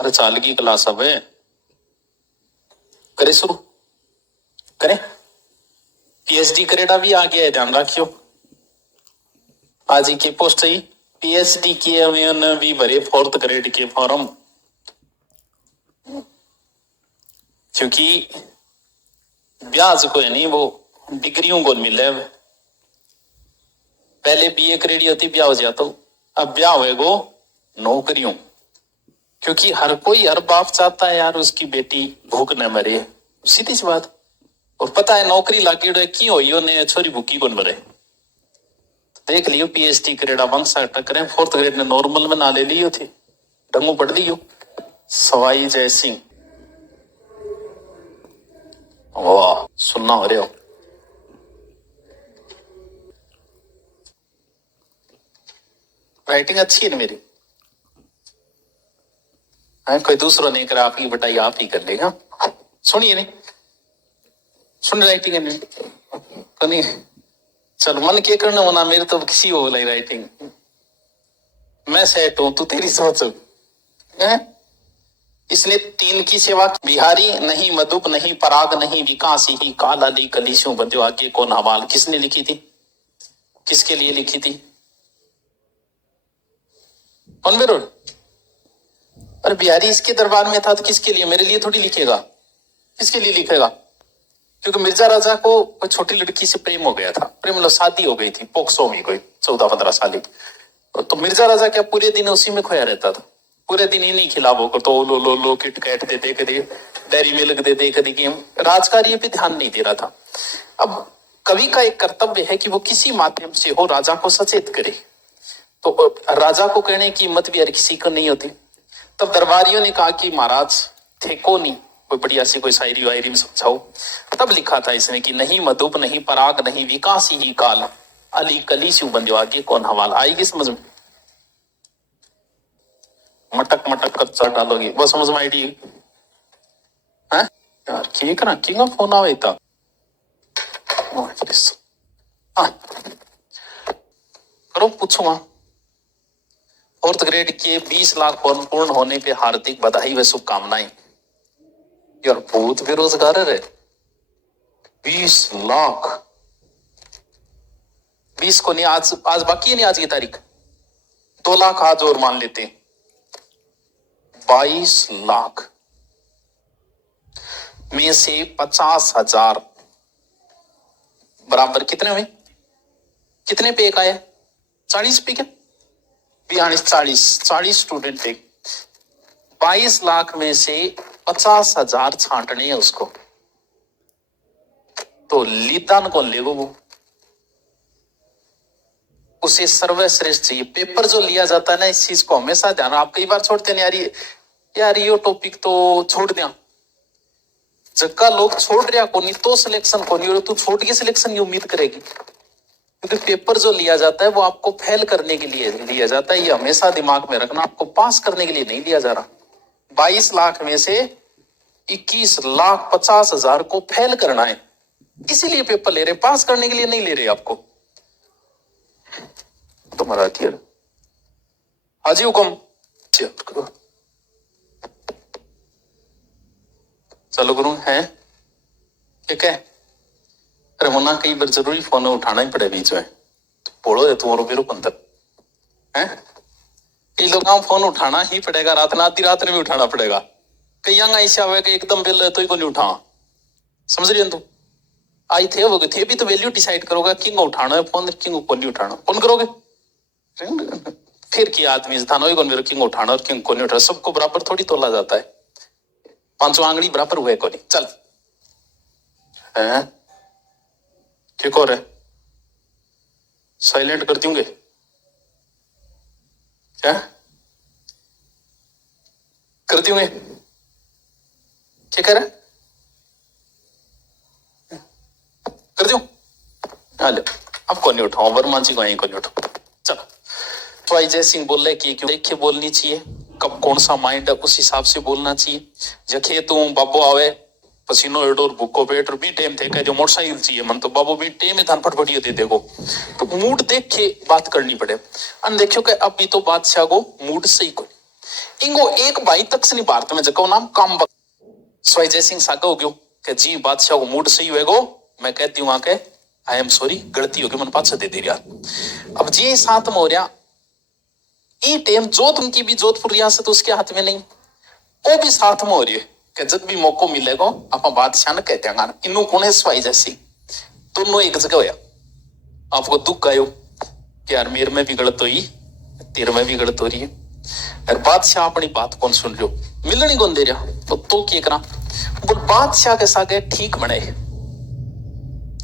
अरे चाल की क्लास अब है, करे शुरू करे। पीएचडी करेडा भी आ गया है, ध्यान रखियो। आज ही की पोस्ट ही पीएचडी की है, भी भरे 4th ग्रेड के फॉर्म, क्योंकि ब्याज को है नहीं, वो डिग्रियों को मिले। पहले बीए करेडी होती, ब्याह हो जाता, अब ब्याह होएगो नौकरियों, क्योंकि हर कोई, हर बाप चाहता है यार उसकी बेटी भूख न मरे, सीधी सी बात। और पता है नौकरी लागी की हो ने छोरी भूखी कौन मरे। देख लियो पीएचडी करेड़ा वंश टकरे 4th ग्रेड ने नॉर्मल में ना ले लियो थे, ढंगू पढ़ लियो। सवाई जय सिंह, वाह सुनना हो रहे हो। राइटिंग अच्छी है ना मेरी, कोई दूसरा नहीं करा, आपकी बटाई आप ही कर लेगा। सुनिए नहीं, सुन राइटिंग है नहीं, चल मन के करना होना, मेरे तो किसी हो लाई राइटिंग, मैं सेट हूं, तू तेरी सोच है। इसने 3 की सेवा, बिहारी नहीं, मधुप नहीं, पराग नहीं, विकास ही, काल अली कलीसों बंदो आगे कौन हवाल। किसने लिखी थी, किसके लिए लिखी थी, कौन बेरोड? अरे बिहारी इसके दरबार में था तो किसके लिए, मेरे लिए थोड़ी लिखेगा, किसके लिए लिखेगा? क्योंकि मिर्जा राजा को कोई छोटी लड़की से प्रेम हो गया था, प्रेम मतलब शादी हो गई थी, पोक्सो में कोई 14-15 साल की। तो मिर्जा राजा क्या पूरे दिन उसी में खोया रहता था, पूरे दिन ही नहीं खिलावो को, तो लो किटकैट दे दे, कभी डेयरी मिल्क दे दे, कभी गेम, राजकार्य पे ध्यान नहीं दे रहा था। अब कवि का एक कर्तव्य है कि वो किसी माध्यम से हो राजा को सचेत करे, तो राजा को कहने की हिम्मत भी हर किसी को नहीं होती। तब दरबारियों ने कहा कि महाराज थे को नहीं, कोई बढ़िया सी कोई शायरी वायरी में समझाओ। तब लिखा था इसने कि नहीं मधुप नहीं, पराग नहीं, विकास ही काल, अली कली से बंदो आगे कौन हवाल। आएगी समझ में? मटक मटक कर चढ़ डालोगी, वो समझ में आईडी है यार। की करा की का फोन आवे था, करो पूछूंगा। 4th ग्रेड के 20 लाख फॉर्म पूर्ण होने पे हार्दिक बधाई व शुभकामनाएं। यार बहुत बेरोजगार है, 20 लाख, 20 को नहीं, आज बाकी है नहीं, आज की तारीख 2 लाख आज और मान लेते हैं, 22 लाख में से 50,000 बराबर कितने हुए, कितने पे एक आया, 40 पे क्या, 40 स्टूडेंट पे 22 लाख में से 50,000 छांटने हैं उसको, तो लिदान कौन लेगो, वो उसे सर्वश्रेष्ठ चाहिए। पेपर जो लिया जाता है ना, इस चीज को हमेशा ध्यान, आप कई बार छोड़ते हैं यार ये टॉपिक तो छोड़ दिया, जगह लोग छोड़ रहा को नहीं तो सिलेक्शन को नहीं, और तू छोड़ के सिलेक्शन की उम्मीद करेगी, क्योंकि पेपर जो लिया जाता है वो आपको फेल करने के लिए लिया जाता है, ये हमेशा दिमाग में रखना, आपको पास करने के लिए नहीं लिया जा रहा। 22 लाख में से 21,50,000 को फेल करना है, इसीलिए पेपर ले रहे, पास करने के लिए नहीं ले रहे आपको। तुम्हारा हाजी हुक्म चलो गुरु है, ठीक है। अरे मुन्ना कई बार जरूरी फोन उठाना ही पड़े बीच में, तो बोलो है तुम्हारो बेरो पंतर है, कई लोग फोन उठाना ही पड़ेगा, रात ना आधी रात में भी उठाना पड़ेगा। कई ऐसा हुआ कि एकदम बिल तो ही को नहीं उठा, समझ रही हो तुम? आई थे वो थे भी तो वैल्यू डिसाइड करोगे, किंग उठाना है फोन, किंग को नहीं उठाना, कौन करोगे? फिर की आदमी था ना, मेरे किंग उठाना और किंग को नहीं उठाना, सबको बराबर थोड़ी तोला जाता है, 5 आंगड़ी बराबर हुए को नहीं। चल है ठीक हो रहे, साइलेंट कर दूंगे क्या, कर दूंगे, क्या कह रहे कर दूं? हाँ अब कौन नहीं उठाओ, वर्मा जी को यहीं को नहीं उठाओ। चलो तो अजय सिंह बोल रहे कि देख के बोलनी चाहिए, कब कौन सा माइंड है उस हिसाब से बोलना चाहिए। जखे तू बाबू आवे पसीनो एडोर भूखो पेट और भी टाइम थे कह जो मोटरसाइकिल चाहिए मन, तो बाबू भी टाइम में धान फटफटियो दे देखो, तो मूड देख के बात करनी पड़े। अन देखियो कि अभी तो बादशाह को मूड सही को, इंगो एक भाई तक से नहीं भारत में जको नाम काम स्वाई जयसिंह सागा हो गयो कि जी बादशाह को मूड सही होएगो, मैं कहती हूँ आके आई एम सॉरी गलती होगी मन पाछा दे दे रहा। अब जी साथ में हो रहा ई टेम जोध की भी जोधपुर रियासत उसके हाथ में नहीं, वो भी साथ में हो रही है कि जब भी मौको मिलेगा आप बादशाह ने कहते हैं इनू कौन है स्वाई जैसी दोनों एक जगह होया। आपको दुख आयो कि यार मेरे में भी गलत हुई तेरे में भी गलत हो रही है, और बादशाह अपनी बात कौन सुन रहे हो मिलनी कौन दे रहा तो क्या करा बोल बादशाह के सागे ठीक बने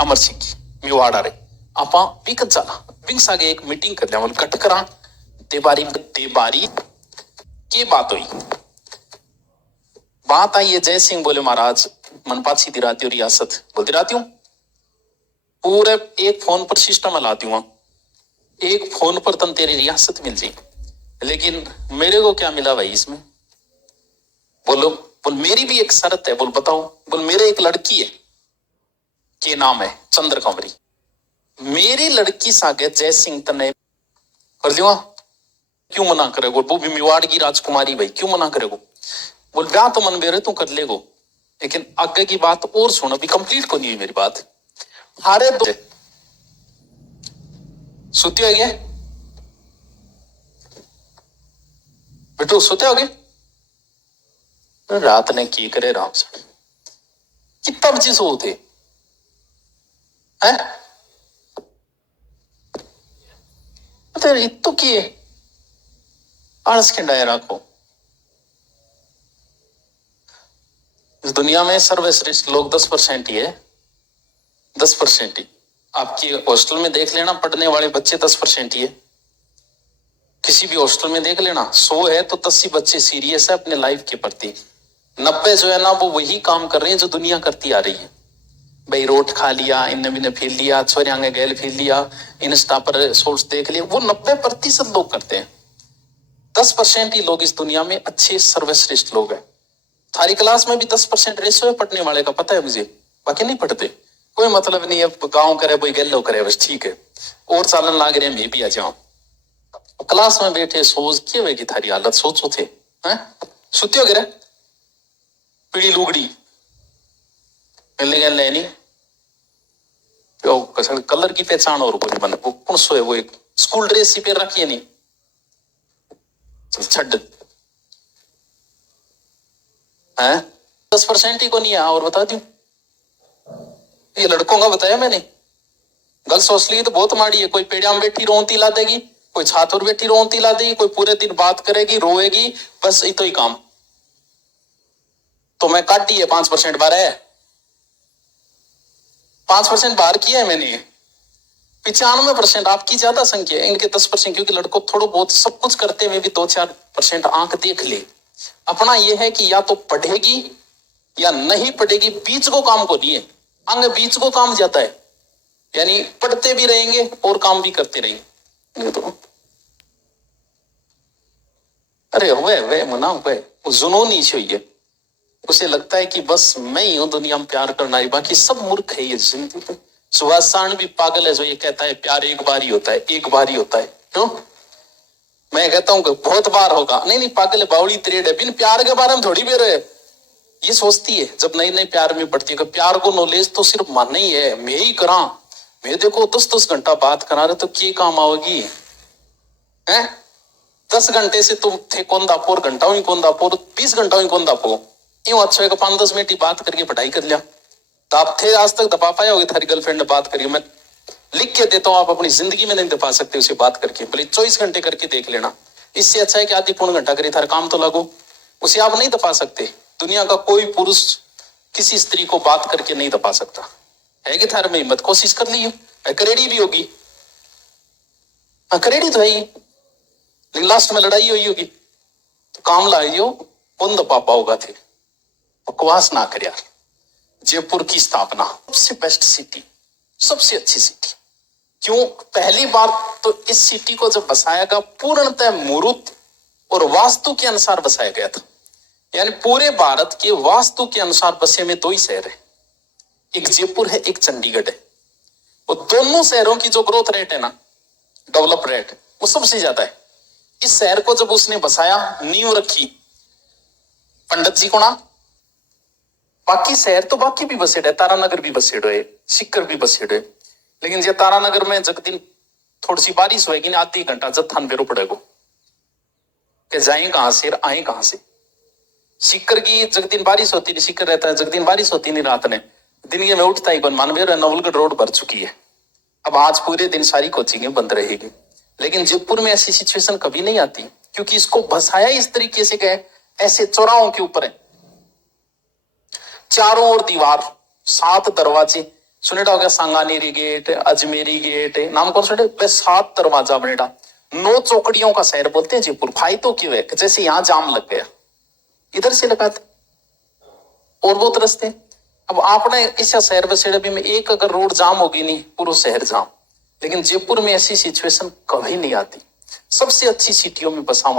अमर सिंह की मेवाड़ आ रहे आप बिक चला बिंग सागे एक मीटिंग कर लिया बोल कट करा देबारी की बात हुई। बात आई है जय सिंह बोले महाराज मन पाछी दिराती हो रियासत बोल दिराती हूँ पूरे एक फोन पर सिस्टम लाती हूँ, एक फोन पर तन तेरी रियासत मिल जाए, लेकिन मेरे को क्या मिला भाई इसमें बोलो बोल मेरी भी एक शर्त है बोल बताओ बोल मेरे एक लड़की है के नाम है चंद्र कंवरी, मेरी लड़की सागे जय सिंह तने कर लियो क्यों मना करेगो वो भी मेवाड़ की राजकुमारी भाई क्यों मना करेगो बोल ब्याह तो मन बेरे तू कर लेगो, लेकिन आगे की बात और सुन अभी कंप्लीट को नहीं है मेरी बात। हारे दो सुती हो गया बेटू सोते हो गए रात ने की करे राम से कितना बजे सो थे हैं तेरे इतो की आलस के डाय रखो। इस दुनिया में सर्वश्रेष्ठ लोग 10% ही है, 10% ही। आपकी हॉस्टल में देख लेना पढ़ने वाले बच्चे 10% ही है, किसी भी हॉस्टल में देख लेना 100 है तो 10 ही बच्चे सीरियस है अपने लाइफ के प्रति, 90 जो है ना वो वही काम कर रहे हैं जो दुनिया करती आ रही है। भाई रोट खा लिया इनने भी फेल लिया छोरियांगे गैल फेल लिया इंस्टा पर सोर्स देख लिया, वो 90% लोग करते हैं, 10% ही लोग इस दुनिया में अच्छे सर्वश्रेष्ठ लोग हैं। थारी क्लास में भी 10% रेशो है पढ़ने वाले का पता है मुझे, बाकी नहीं पढ़ते, कोई मतलब नहीं है गाँव करे कोई गैलो करे बस ठीक है और चालन लाग रहे मैं भी आ जाऊं। क्लास में बैठे सोच क्या होगी थारी हालत सोचो थे हैं सुती हो गिरा पीड़ी लुगड़ी लेनी कलर की पहचान और कोई बने वो कौन सो है वो एक स्कूल ड्रेस ही पे रखी है नहीं छड है 10% ही को नहीं है। और बता दूं ये लड़कों का बताया मैंने गर्ल्स हॉस्टल तो बहुत माड़ी है, कोई पेड़िया में बैठी रोती ला देगी, कोई छात पर बैठी रोती ला देगी, कोई पूरे दिन बात करेगी रोएगी बस इतो ही काम। तो मैं काट दी है 5% बार है 5% बाहर किया है मैंने, 95% आपकी ज्यादा संख्या है, इनके 10% क्योंकि लड़कों थोड़ा बहुत सब कुछ करते हुए भी 2-4% आंख देख ले। अपना यह है कि या तो पढ़ेगी या नहीं पढ़ेगी, बीच को काम को नहीं है, आगे बीच को काम जाता है, यानी पढ़ते भी रहेंगे और काम भी करते रहेंगे। तो अरे वे मना हुए जुनून ही चाहिए, उसे लगता है कि बस मैं ही हूं दुनिया में प्यार करना ही, बाकी सब मूर्ख है ये जिंदगी पे। सुभाष सांड भी पागल है जो ये कहता है प्यार एक बार ही होता है, एक बार ही होता है। क्यों मैं कहता हूं कि बहुत बार होगा, नहीं पागल है बावड़ी त्रेड है, बिन प्यार के बारे में थोड़ी बेर है ये सोचती है जब नई नई प्यार में पड़ती है। प्यार को नॉलेज तो सिर्फ मानना ही है, मैं ही करा मैं देखो 10-10 घंटा बात करा रहे तो क्या काम आओगी है, 10 घंटे से तुम थे कौन दापोर घंटा ही कौन दापोर 20 घंटा ही कौन दापो यूं अच्छा है 5-10 मिनट ही बात करके पढ़ाई कर लिया तो आप थे आज तक दबा पाए होगे थारी गर्लफ्रेंड ने बात करी। मैं लिख के देता हूं आप अपनी जिंदगी में नहीं दबा सकते उसे बात करके, भले 24 घंटे करके देख लेना, इससे अच्छा है कि आधी पौन घंटा करी थारा काम तो लागो, उसे आप नहीं दबा सकते। दुनिया का कोई पुरुष किसी स्त्री को बात करके नहीं दबा सकता है कि थारे में हिम्मत कोशिश कर ली करेड़ी भी होगी, करेड़ी तो है ही, लेकिन लास्ट में लड़ाई हुई होगी तो काम लाइयो कौन दबा पाओगा थे। बकवास ना कर यार, जयपुर की स्थापना सबसे बेस्ट सिटी, सबसे अच्छी सिटी, क्यों पहली बार तो इस सिटी को जब बसाया गया पूर्णतः मुहूर्त और वास्तु के अनुसार बसाया गया था, यानी पूरे भारत के वास्तु के अनुसार बसे में 2 ही शहर है, एक जयपुर है एक चंडीगढ़ है। वो दोनों शहरों की जो ग्रोथ रेट है ना डेवलप रेट वो सबसे ज्यादा है, इस शहर को जब उसने बसाया, नींव रखी पंडित जी को ना, बाकी शहर तो बाकी भी बसेड़ है, तारानगर भी बसेड़ है, सिक्कर भी बसेड़ है, लेकिन जे तारानगर में जग दिन थोड़ी सी बारिश होगी ना, आधी घंटा जत्थान बेरो पड़ेगा कि जाए कहां से आए कहां से। सिक्कर की जग दिन बारिश होती नहीं, सिक्कर रहता है जग दिन बारिश होती नहीं, रात ने दिन ये में उठता ही बन मानवेर नवलगढ़ रोड भर चुकी है। अब आज पूरे दिन सारी कोचिंगें बंद रहेगी, लेकिन जयपुर में ऐसी सिचुएशन कभी नहीं आती, क्योंकि इसको बसाया इस तरीके से गए, ऐसे चौराहों के ऊपर है, चारों ओर दीवार, 7 दरवाजे, सुनेटा हो गया सांगानेरी गेट, अजमेरी गेट, नाम कौन सुने, 7 दरवाजा बनेड़ा, 9 चौकड़ियों का शहर बोलते हैं जयपुर। फायदों क्यों है, जैसे यहां जाम लग गया इधर से लगाते और बहुत रास्ते। अब आपने इस शहर बसेड़े भी में एक अगर रोड जाम होगी नहीं, पूरा शहर जाम, लेकिन जयपुर में ऐसी सिचुएशन कभी नहीं आती, सबसे अच्छी सिटियों में बसा हुआ है।